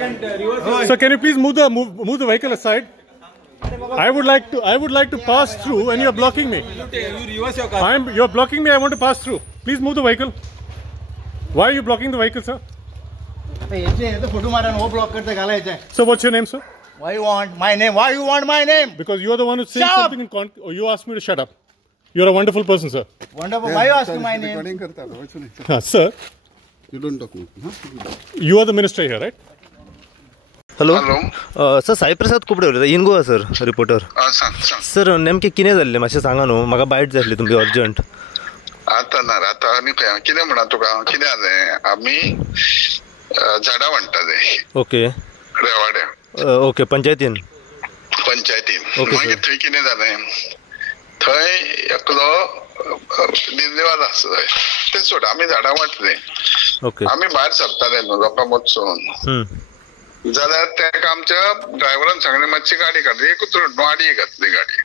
Sir, can you please move the vehicle aside? I would like to pass through, and you are blocking me. You reverse your car. You are blocking me. I want to pass through. Please move the vehicle. Why are you blocking the vehicle, sir? So what's your name, sir? Why you want my name? Why you want my name? Because you are the one who said something or you asked me to shut up. You are a wonderful person, sir. Wonderful. Why you asking my name? Sir. You don't talk me. You are the minister here, right? Hello sir Sai Prasad Kupde उलयता in Goa sir reporter sir नेमके कितें जाल्लें मातशें सांगा न्हू म्हाका बायट जाय आसली तुमची अर्जंट आता ना आता आनी कितें म्हणा तुका कितें जालें आमी झाडां वाडटाले ओके रेवाड्या ओके पंचायतीन मागीर थंय कितें जालें थंय एकलो दिल्लीवालो आसा थंय तें सोड आमी झाडां वाडटले आमी भायर सरताले न्हू लोकां मोचून जाल्यार तेका आमच्या ड्रायव्हरान सांगलें मातशी गाडी काड एकूच रोड न्हू आडी घातली गाडी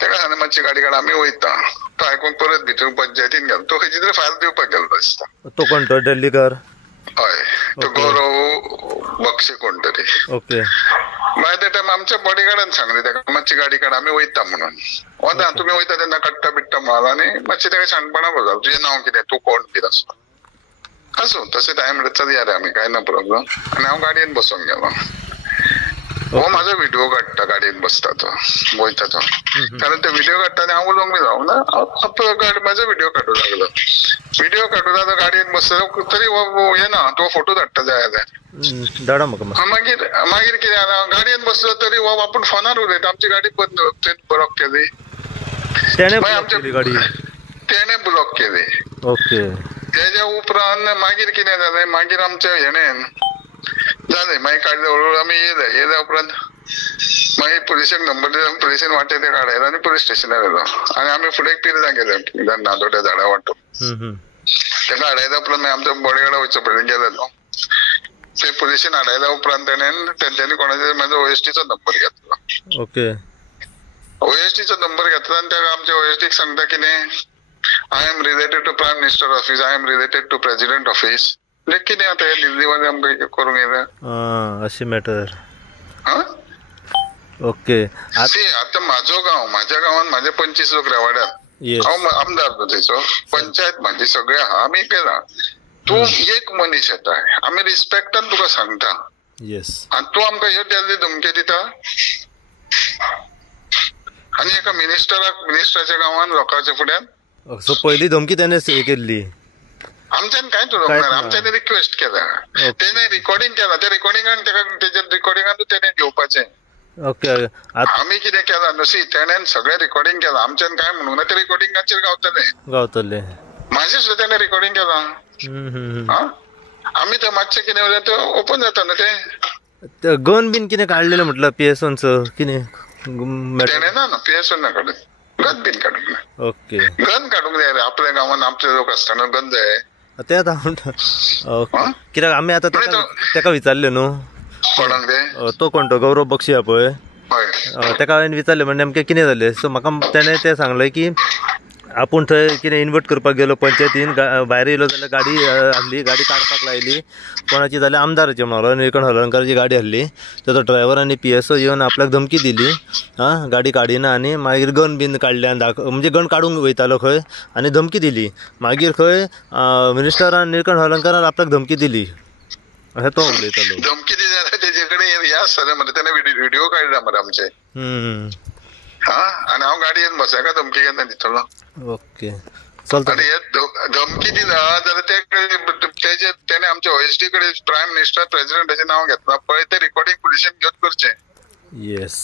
तेका सांगलें मातशी गाडी काड आमी वयता तो आयकून परत भितर पंचायतीन गेलो तो खंयची तरी फायल दिवपाक गेलो दिसता तो कोण तो दिल्लीकर हय तो गौरव बक्षे कोण तरी ओके मागीर त्या टायम आमच्या बॉडीगार्डान सांगलें तेका मातशी गाडी काड आमी वयता म्हणून वता तुमी वयता तेन्ना काडटा बिडटा म्हणून आनी मातशें तेका शाणपणा बसलो तुजें नांव कितें तूं कोण कितें आसो असो तसे टाइम चलया रे आमी काय ना प्रॉब्लेम आनी हांव गाडयेन बसून गेलो हो म्हाजो व्हिडिओ काडटा गाडयेन बसता तो वयता तो कारण ते व्हिडिओ काडटा आनी हांव उलोवंक बी जावं ना म्हाजो व्हिडिओ काडूं लागलो गाडयेन बसता तरी येना तो फोटो धाडटा जाय जाल्यार धाडा म्हाका मागीर कितें जालें गाडयेन बसलो तरी हो आपूण फोनार उलयता आमची गाडी बंद ब्लॉक केली तेणे ब्लॉक केली ओके तेज्या उपरांत मागीर कितें जालें मागीर आमच्या हेणेन जालें मागीर काडले हळूहळू आमी येयल्या उपरांत मागीर पुलिशेक नंबर दिलो पुलिशेन वाटे ते काडयलो आनी पुलीस स्टेशनार येयलो आनी आमी फुडें पिरदां गेले नादोड्या झाडां वांटून तेका हाडयल्या उपरांत मागीर आमच्या बॉडीगार्डा वयचो पडलें गेलेलो ते पुलिशेन हाडयल्या उपरांत तेंच्यांनी कोणाचे म्हाजो ओएसटीचो नंबर घेतलो ओके ओएसटीचो नंबर घेतलो आनी तेका आमच्या ओएसटीक सांगता कितें I am related to Prime Minister office. I am related to President office. कितें आता दिल्ली वाले आमकां करूंक येता अशी मॅटर ओके आता म्हाजो गांव म्हाज्या गांवांत म्हाजे 25 लोक रेवाड्यात हांव आमदार न्हू थंयचो पंचायत म्हाजी सगळे आहा आमी केला तूं एक मनीस येता आमी रिस्पेक्टान तुका सांगता आनी तूं आमकां ह्यो दिल्ली धमकी दिता आनी एका मिनिस्टराच्या गांवांत लोकांच्या फुड्यान सो पहिली धमकी त्याने केल्ली आमच्यान कांयच उलोवंक ना आमच्यानी रिक्वेस्ट केला तेणे रिकॉर्डिंग केला त्या रिकॉर्डिंगान तेच्या रिकॉर्डिंगान तेणे घेवपाचें ओके आमी कितें केला न्हू तेणेन सगळें रिकॉर्डिंग केला आमच्यान काय म्हणूंक ना ते रिकॉर्डिंगाचेर गावतले म्हाजें सुद्दां तेणे रिकॉर्डिंग केला आमी ते मातशें कितें उलयता ते ओपन जाता न्हू ते गन बीन कितें काडलेलें म्हटलं PSOनचं कितें तेणे ना PSO ना काडून गन बीन काडूंक ना ओके गन काडूंक जाय रे आपल्या गांवांत आमचे लोक आसतना गन जाय ते आतां कित्याक आमी आतां तेका विचारलें न्हू कोणाक ते तो कोण तो गौरव बक्षी आहा पळय तेका हांवें विचारलें म्हणजे नेमकें कितें जालें सो म्हाका तेणें तें सांगलें की आपूण थंय कितें इन्वर्ट करपाक गेलो पंचायतीन भायर येयलो जाल्यार गाडी आहली गाडी काडपाक लायली कोणाची जाल्यार आमदाराची म्हणलो निळकंठ हळर्णकाराची गाडी आहली तेजो ड्रायव्हर आनी PSO येवन आपल्याक धमकी दिली गाडी काडिना आनी मागीर गन बीन काडले आनी म्हणजे गन काडूंक वयतालो खंय आनी धमकी दिली मागीर खंय मिनिस्टरान निळकंठ हळर्णकारान आपल्याक धमकी दिली अशें तो उलयतालो धमकी दिली जाल्यार तेजे कडेन हे आसतलें मरे तेणे व्हिडिओ काडला मरे आमचे आनी हांव गाडयेन बसयाका धमकी केन्ना दितलो ओके चलता आनी हे धमकी दिला जाल्यार तेणे आमच्या OSD कडेन प्रायम मिनिस्टर प्रेसिडेंटाचें नांव घेतलां पळय तें रिकॉर्डिंग पुलिशेन घेवन करचें येस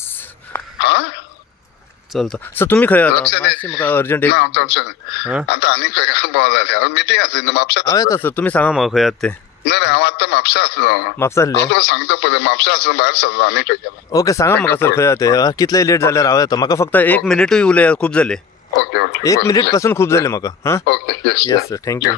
चलता सर तुमी खंय म्हाका अर्जंट आतां आनी खंय बोवाल मिटींग आसली न्हू म्हापसा हांव येता सर तुमी सांगा म्हाका खंय आसा ते ना रे हांव आतां म्हापसा आसलो म्हापसा तुका सांगता पळय म्हापसा आसलो भायर सरलो आनी खंय गेलो ओके सांगा म्हाका सर खंय ते कितले लेट जाल्यार हांव येता म्हाका फक्त 1 मिनिटूय उलया खूब जाले ओके 1 मिनिट पासून खूब जाले म्हाका ओके येस सर थँक्यू